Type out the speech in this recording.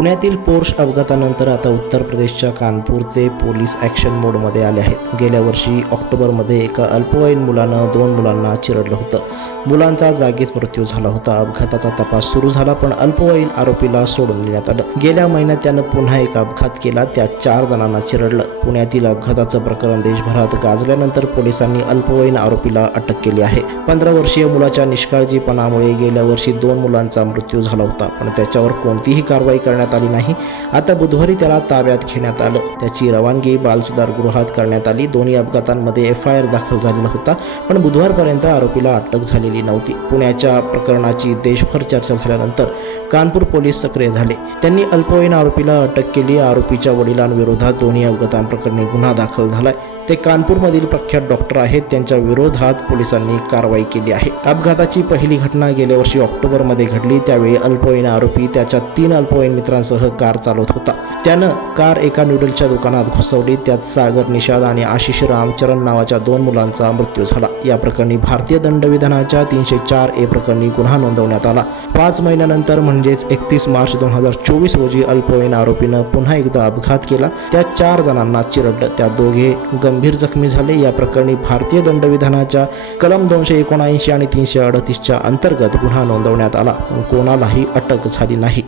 पुण्यातील पोर्श अपघातानंतर आता उत्तर प्रदेशच्या कानपूरचे पोलीस ॲक्शन मोडमध्ये आले आहेत. गेल्या वर्षी ऑक्टोबरमध्ये एका अल्पवयीन मुलानं दोन मुलांना चिरडलं होतं. मुलांचा जागीच मृत्यू झाला होता. अपघाताचा तपास सुरू झाला पण अल्पवयीन आरोपीला सोडून देण्यात आलं. गेल्या महिन्यात त्यानं पुन्हा एक अपघात केला. त्यात चार जणांना चिरडलं. पुण्यातील अपघाताचं प्रकरण देशभरात गाजल्यानंतर पोलिसांनी अल्पवयीन आरोपीला अटक केली आहे. पंधरा वर्षीय मुलाच्या निष्काळजीपणामुळे गेल्या वर्षी दोन मुलांचा मृत्यू झाला होता पण त्याच्यावर कोणतीही कारवाई करण्यात आली नाही. आता बुधवारी त्याला ताब्यात घेण्यात आलं. त्याची रवानगी बालसुधार गृहात करण्यात आली. दोन्ही अपघातांमध्ये एफ आय आर दाखल झालेला होता पण बुधवारपर्यंत आरोपीला अटक झालेली नव्हती. पुण्याच्या प्रकरणाची देशभर चर्चा झाल्यानंतर कानपूर पोलीस सक्रिय झाले. त्यांनी अल्पवयीन आरोपीला अटक केली. आरोपीच्या वडिलांविरोधात दोन्ही अपघातांप्रकरणी गुन्हा दाखल झालाय. ते कानपूरमधील प्रख्यात डॉक्टर आहेत. त्यांच्या विरोधात पोलिसांनी कारवाई केली आहे. अपघाताची पहिली घटना गेल्या वर्षी ऑक्टोबरमध्ये घडली. त्यावेळी अल्पवयीन आरोपी त्याच्या तीन अल्पवयीन मित्रांसह कार चालवत होता. त्यानं कार एका नूडलच्या दुकानात घुसवली. त्यात सागर निषाद आणि आशिष रामचरण नावाच्या दोन मुलांचा मृत्यू झाला. या प्रकरणी भारतीय दंडविधानाच्या तीनशे चार ए प्रकरणी गुन्हा नोंदवण्यात आला. पाच महिन्यानंतर म्हणजेच एकतीस मार्च दोन हजार चोवीस रोजी अल्पवयीन आरोपीनं पुन्हा एकदा अपघात केला. त्या चार जणांना चिरडलं. त्या दोघे गंभीर जखमी झाले. या प्रकरणी भारतीय दंडविधानाच्या कलम दोनशे एकोणऐंशी आणि तीनशे अडतीसच्या अंतर्गत गुन्हा नोंदवण्यात आला. पण कोणालाही अटक झाली नाही.